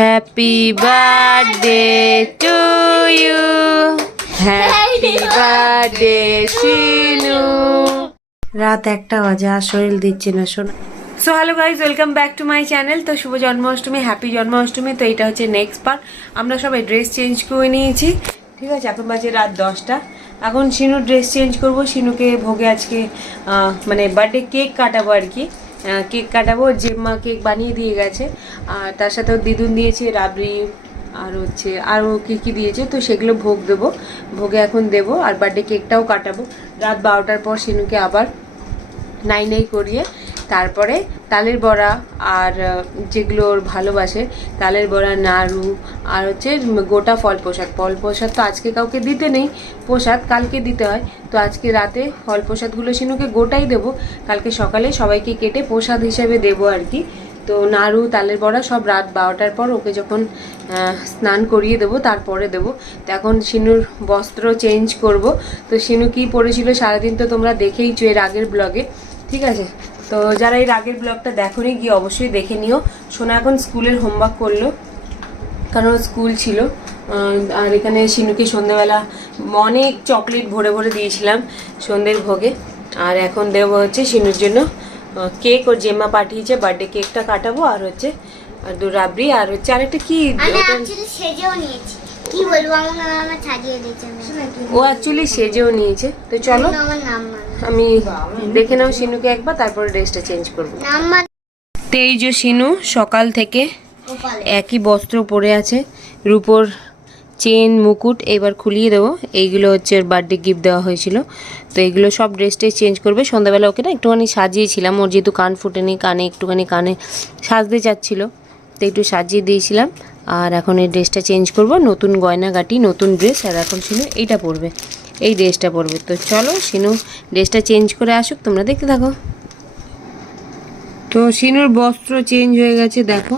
Happy birthday to you happy birthday Shinu রাত একটা বাজে আর শরীর দিচ্ছে না শোনা। So hello guys welcome back to my channel তো শুভ জন্মাষ্টমী হ্যাপি জন্মাষ্টমী তো এটা হচ্ছে নেক্সট পার্ট আমরা সবাই ড্রেস চেঞ্জ করে নিয়েছি। ঠিক আছে এখন বাজে রাত দশটা। এখন শিনুর ড্রেস চেঞ্জ করব। শিনুকে ভোগে আজকে মানে বার্থডে কেক কাটাবো আর কি। কেক কাটাবো জেম্মা কেক বানিয়ে দিয়ে গেছে। আর তার সাথে দিদুন দিয়েছে, রাবড়ি, আর হচ্ছে আরও কী কী দিয়েছে, তো সেগুলো ভোগ দেবো। ভোগে এখন দেবো, আর বার্থডে কেকটাও কাটাবো। রাত বারোটার পর সেনুকে আবার নাই নাই করিয়ে তারপরে তালের বড়া আর যেগুলো ওর ভালোবাসে, তালের বড়া, নাড়ু আর হচ্ছে গোটা ফল প্রসাদ। ফল প্রসাদ তো আজকে কাউকে দিতে নেই, প্রসাদ কালকে দিতে হয়। তো আজকে রাতে ফল প্রসাদগুলো সিনুকে গোটাই দেবো। কালকে সকালে সবাইকে কেটে প্রসাদ হিসেবে দেবো আর কি। তো নাড়ু, তালের বড়া সব রাত বারোটার পর ওকে যখন স্নান করিয়ে দেবো, তারপরে দেবো। তো এখন শিনুর বস্ত্র চেঞ্জ করব। তো শিনু কী পরেছিল সারাদিন তো তোমরা দেখেইছো এর আগের ব্লগে। ঠিক আছে? তো যারা এর আগের ব্লগটা দেখোনি গিয়ে অবশ্যই দেখে নিও। সোনা এখন স্কুলের হোমওয়ার্ক করল কারণ স্কুল ছিল। আর এখানে শিনুকে সন্ধ্যেবেলা অনেক চকলেট ভরে ভরে দিয়েছিলাম সন্ধ্যের ভোগে। আর এখন দেবো হচ্ছে শিনুর জন্য কেক ওর জেম্মা পাঠিয়েছে বার্থডে কেকটা কাটাবো আর হচ্ছে আর দু রাবড়ি আর হচ্ছে আরেকটা কি? আমি সেজেও নিয়েছি। কি বলব? আমাকে আমার সাজিয়ে দিয়েছে ও অ্যাকচুয়ালি সেজেও নিয়েছে। তো চলো আমার নাম আমি দেখে নাও শিনুকে একবার তারপরে ড্রেসটা চেঞ্জ করব। নাম তো এই যে শিনু সকাল থেকে একই বস্ত্র পরে আছে। রূপোর চেন মুকুট এবার খুলিয়ে দেবো। এইগুলো হচ্ছে ওর বার্থডে গিফট দেওয়া হয়েছিল। তো এইগুলো সব ড্রেসটাই চেঞ্জ করবে। সন্ধ্যাবেলা ওকে না একটুখানি সাজিয়েছিলাম। ওর যেহেতু কান ফুটেনি কানে একটুখানি কানে সাজতে চাচ্ছিল তো একটু সাজিয়ে দিয়েছিলাম। আর এখন এই ড্রেসটা চেঞ্জ করব। নতুন গয়নাগাটি, নতুন ড্রেস, আর এখন শিনু এইটা পরবে। এই ড্রেসটা পরবে। তো চলো শিনু, ড্রেসটা চেঞ্জ করে আসুক, তোমরা দেখতে থাকো। তো শিনুর বস্ত্র চেঞ্জ হয়ে গেছে, দেখো।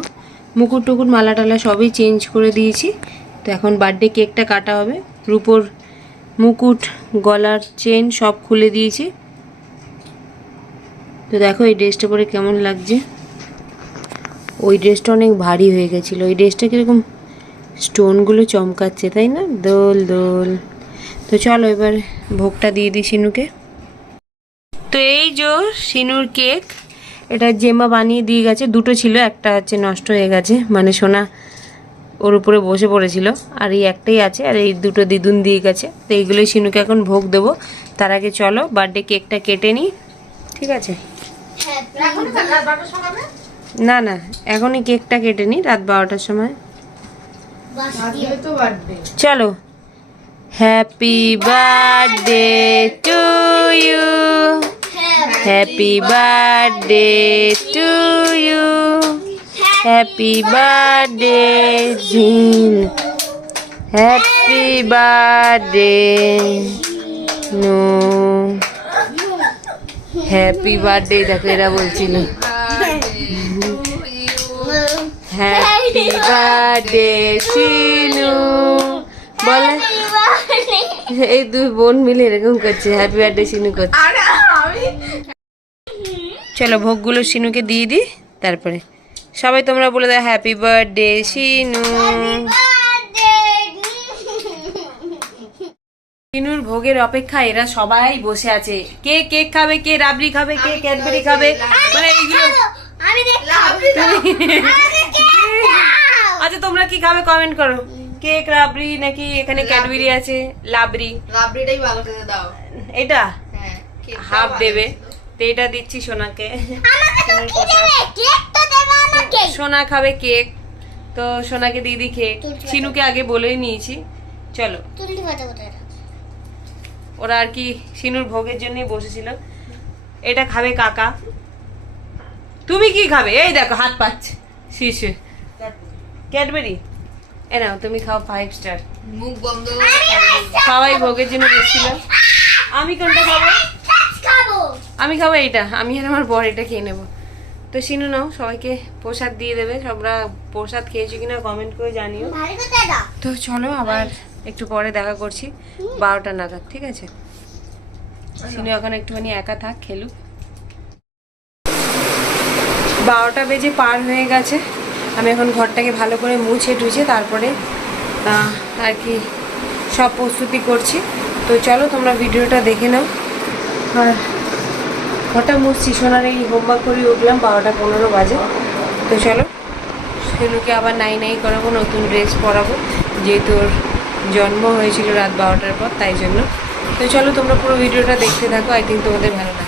মুকুট টুকুর মালা টালা সবই চেঞ্জ করে দিয়েছি। তো এখন বার্থডে কেকটা কাটা হবে। রুপোর মুকুট, গলার চেন সব খুলে দিয়েছি। তো দেখো এই ড্রেসটা পরে কেমন লাগছে। ওই ড্রেসটা অনেক ভারী হয়ে গেছিল। ওই ড্রেসটা কীরকম স্টোনগুলো চমকাচ্ছে, তাই না? দোল দোল। তো চলো এবার ভোগটা দিয়ে দিই শিনুকে তো এই যে সিনুর কেক, এটা জেমা বানিয়ে দিয়ে গেছে। দুটো ছিল, একটা হচ্ছে নষ্ট হয়ে গেছে। মানে সোনা ওর উপরে বসে পড়েছিল। আর এই একটাই আছে, আর এই দুটো দিদুন দিয়ে গেছে। তো এইগুলোই সিনুকে এখন ভোগ দেবো। তার আগে চলো বার্থডে কেকটা কেটে নিই। ঠিক আছে? না না, এখনই কেকটা কেটে নিই রাত বারোটার সময়। চলো। Happy birthday to you happy birthday to you happy birthday জিন happy birthday no happy birthday দেখো, এরা বলছিল। হ্যাপি বার্থডে শিনু বলে। এই দুই বোন মিলে এরকম করছে। হ্যাপি বার্থডে শিনু করছে। চলো ভোগগুলো শিনুকে দিয়ে দিই তারপরে। সবাই তোমরা বলে দাও হ্যাপি বার্থডে শিনু শিনুর ভোগের অপেক্ষা এরা সবাই বসে আছে। কে কেক খাবে কে রাবড়ি খাবে কে ক্যাডবেরি খাবে? মানে এইগুলো আচ্ছা তোমরা কি খাবে? কমেন্ট করো। কেক রাবড়ি নাকি এখানে ক্যাডবেরি আছে? লাবড়ি। রাবড়িটাই ভালো খেতে দাও। এটা? হ্যাঁ হাফ দেবে। তো এটা দিচ্ছি সোনাকে। আমাকে তো কি দেবে? কেক তো দেবে আমাকে। সোনা খাবে কেক তো সোনাকে দিদি কেক চিনুকে আগে বলেই নিয়েছি। চলো। ওরা আর কি সিনুর ভোগের জন্যই বসেছিল। এটা খাবে কাকা। তুমি কি খাবে? এই দেখো হাত পাচ্ছে। শিশু। ক্যাডবেরি এ নাও তুমি খাও ফাইভ স্টার মুখ বন্ধ সবাই ভোগের জন্য বসছিল আমি কোনটা খাব? খাব। আমি খাব এইটা। আমি আর আমার বর এটা খেয়ে নেব। তো শিনু নাও সবাইকে প্রসাদ দিয়ে দেবে। সবরা প্রসাদ খেয়েছো কিনা কমেন্ট করে জানিও। ভালো কোথায় দাও। তো চলো আবার একটু পরে দেখা করছি। বারোটা নাগাদ ঠিক আছে? সিনু এখন একটুখানি একা থাক খেলুক। বারোটা বেজে পার হয়ে গেছে। আমি এখন ঘরটাকে ভালো করে মুছে টুছে তারপরে আর কি সব প্রস্তুতি করছি। তো চলো তোমরা ভিডিওটা দেখে নাও। আর ঘরটা মুছছি, সোনার এই হোমওয়ার্ক করে উঠলাম, বারোটা পনেরো বাজে। তো চলো, সেনুকে আবার নাই নাই করাবো, নতুন ড্রেস পরাবো। যেহেতু ওর জন্ম হয়েছিল রাত বারোটার পর, তাই জন্য। তো চলো তোমরা পুরো ভিডিওটা দেখতে থাকো, আই থিঙ্ক তোমাদের ভালো লাগবে।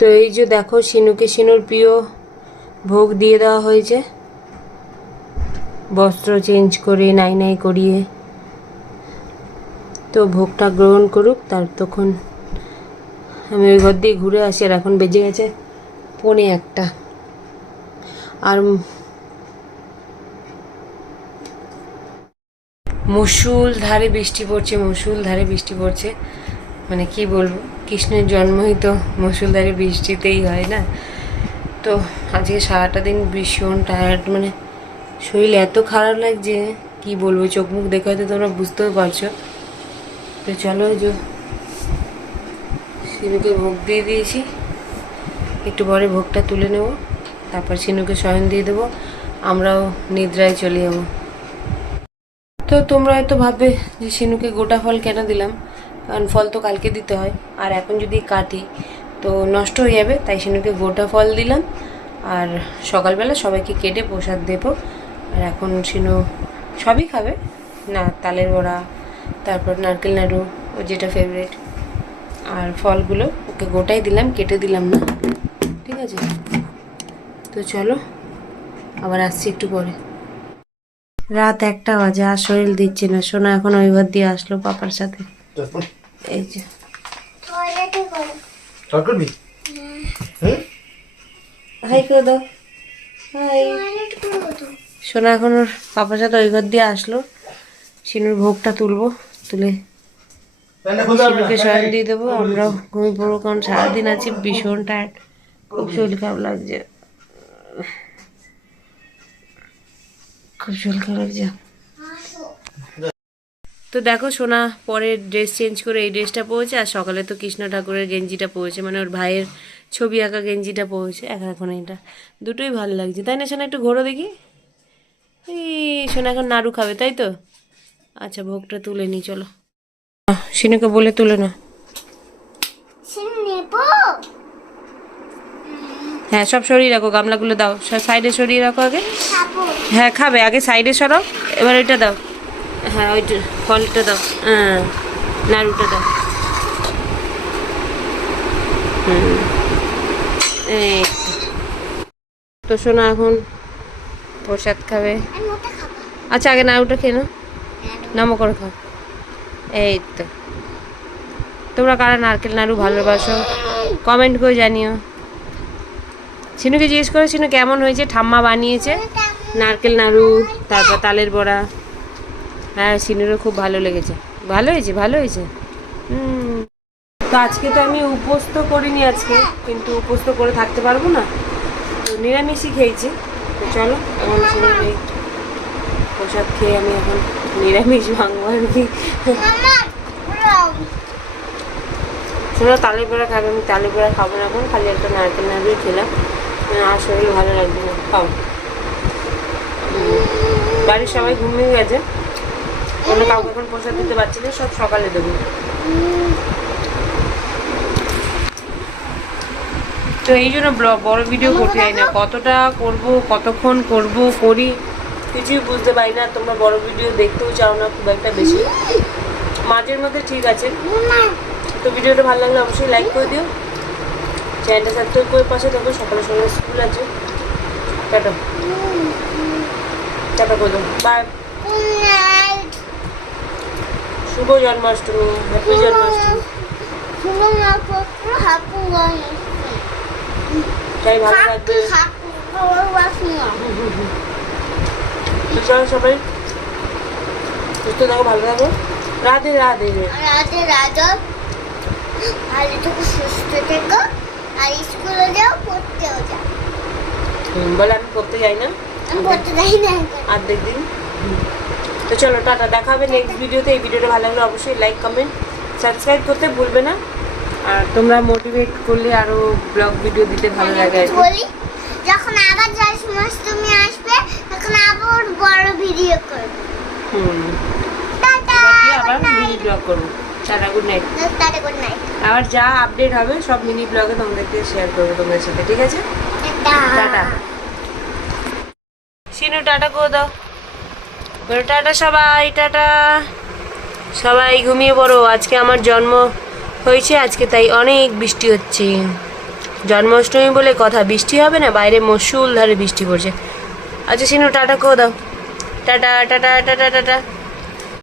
তো এই যে দেখো সিনুকে সিনুর প্রিয় ভোগ দিয়ে দেওয়া হয়েছে। বস্ত্র চেঞ্জ করে, নাই নাই করিয়ে। তো ভোগটা গ্রহণ করুক, তার তখন আমি ওই ঘর দিয়ে ঘুরে আসি আর এখন বেজে গেছে পনে একটা। আর মুসুল ধারে বৃষ্টি পড়ছে, মুসুল ধারে বৃষ্টি পড়ছে। মানে কি বলব, কৃষ্ণের জন্মই তো মুসুলধারে বৃষ্টিতেই হয় না? তো আজকে সারাটা দিন ভীষণ টায়ার্ড মানে শরীর এত খারাপ লাগছে, কি বলব, চোখ মুখ দেখে হয়তো তোমরা বুঝতেও পারছ। তো চলো যে সিনুকে ভোগ দিয়ে দিয়েছি। একটু পরে ভোগটা তুলে নেব, তারপর সিনুকে শয়ন দিয়ে দেবো, আমরাও নিদ্রায় চলে যাব। তো তোমরা হয়তো ভাববে যে সিনুকে গোটা ফল কেন দিলাম? কারণ ফল তো কালকে দিতে হয়। আর এখন যদি কাটি, তো নষ্ট হয়ে যাবে, তাই সিনুকে গোটা ফল দিলাম। আর সকালবেলা সবাইকে কেটে প্রসাদ দেবো। আর এখন সিনু সবই খাবে। না, তালের বড়া, তারপর নারকেল নাড়ু, ও যেটা ফেভারিট আর ফলগুলো ওকে গোটাই দিলাম, কেটে দিলাম না। ঠিক আছে? তো চলো, আবার আসছি একটু পরে। রাত একটা বাজে, আর শরীর দিচ্ছে না। সোনা এখন ওই ঘর দিয়ে আসলো পাপার সাথে। এই যে। টয়লেটে করবি? হাই করে দাও। হাই। টয়লেট করব তো। সোনা এখন ওর পাপার সাথে ওই ঘর দিয়ে আসলো। সিনুর ভোগটা তুলবো তুলে সিনুকে শয়ন দিয়ে দেবো। আমরাও ঘুমিয়ে পড়ব কারণ সারাদিন আছি ভীষণ টায়ার্ড খুব শরীর খারাপ লাগছে। খুব চুলকা লাগছে। তো দেখো সোনা পরে ড্রেস চেঞ্জ করে এই ড্রেসটা পরেছে আর সকালে তো কৃষ্ণ ঠাকুরের গেঞ্জিটা পরেছে মানে ওর ভাইয়ের ছবি আঁকা গেঞ্জিটা পরেছে। এখন এখন এটা দুটোই ভালো লাগছে। তাই না সোনা একটু ঘোরো দেখি? এই সোনা এখন নাড়ু খাবে তাই তো? আচ্ছা ভোগটা তুলে নি চলো। সিনুকে বলে তুলে না হ্যাঁ সব সরিয়ে রাখো গামলাগুলো দাও। সাইডে সরিয়ে রাখো আগে। হ্যাঁ খাবে আগে সাইডে সরাও এবার ওইটা দাও। হ্যাঁ ওইটা ফলটা দাও। হ্যাঁ নাড়ুটা দাও। হুম এই তো। শোনো এখন প্রসাদ খাবে। আচ্ছা আগে নাড়ুটা খেয়ে নাও। নামো করে খাও। এই তো। তোমরা কারা নারকেল নাড়ু ভালোবাসো? কমেন্ট করে জানিও। সিনুকে জিজ্ঞেস করে সিনু কেমন হয়েছে? ঠাম্মা বানিয়েছে? নারকেল নাড়ু তারপর তালের বড়া। হ্যাঁ সিনুরও খুব ভালো লেগেছে। ভালো হয়েছে ভালো হয়েছে। তো আজকে তো আমি উপোস তো করিনি আজকে, কিন্তু উপোস তো করে থাকতে পারব না। তো নিরামিষই খেয়েছি। তো চলো, এখন সিনুর খেয়ে আমি এখন নিরামিষ ভাঙবো আর কি। শোনো বড়া খাবে। আমি তালের বড়া খাব না এখন, খালি একটা নারকেল নারকেল খেলাম। আর শরীর ভালো লাগবে না। খাও। বাড়ির সবাই ঘুমিয়ে গেছে। কোনো কাউকে এখন প্রসাদ দিতে পারছি না, সব সকালে দেবো। তো এই জন্য বড় ভিডিও করতে যাই না। কতটা করব, কতক্ষণ করব, করি, কিছুই বুঝতে পারি না। তোমরা বড় ভিডিও দেখতেও চাও না, খুব একটা বেশি। মাঝের মধ্যে ঠিক আছে। তো ভিডিওটা ভালো লাগলে অবশ্যই লাইক করে দিও। চ্যানেলটা সাবস্ক্রাইব করে পাশে থাকো। সকালে সকালে স্কুল আছে। টাটা। টাটা করে দাও। বাই শুভ জন্মাষ্টমী হ্যাপি জন্মাষ্টমী। তাই ভালো তো চলো সবাই সুস্থ থাকো ভালো থাকো। রাধে রাধে। রাতে রাজা ভালো থেকে সুস্থ থেকো আর স্কুলে যাও পড়তেও যাও বলে আমি করতে যাই না? আমি পড়তে যাই না। অর্ধেক দিন তো চলো টাটা দেখা হবে নেক্সট ভিডিওতে এই ভিডিওটা ভালো লাগলে অবশ্যই লাইক কমেন্ট সাবস্ক্রাইব করতে ভুলবে না। আর তোমরা মোটিভেট করলে আরও ব্লগ ভিডিও দিতে ভালো লাগে আর। বলি যখন আবার জন্মাষ্টমী আসবে তখন আবার বড় ভিডিও করব। হুম। টাটা আবার মিনি ব্লগ করব? Tata good night tata good night আবার যা আপডেট হবে সব মিনি ব্লগে তোমাদেরকে শেয়ার করব তোমাদের সাথে ঠিক আছে? টাটা। সিনু টাটা করে দাও। টাটা সবাই টাটা। সবাই ঘুমিয়ে পড়ো, আজকে আমার জন্ম হয়েছে, আজকে তাই অনেক বৃষ্টি হচ্ছে। জন্মাষ্টমী বলে কথা, বৃষ্টি হবে না, বাইরে মশুল ধারে বৃষ্টি পড়ছে। আচ্ছা সিনু, টাটা করে দাও। Tata tata tata tata.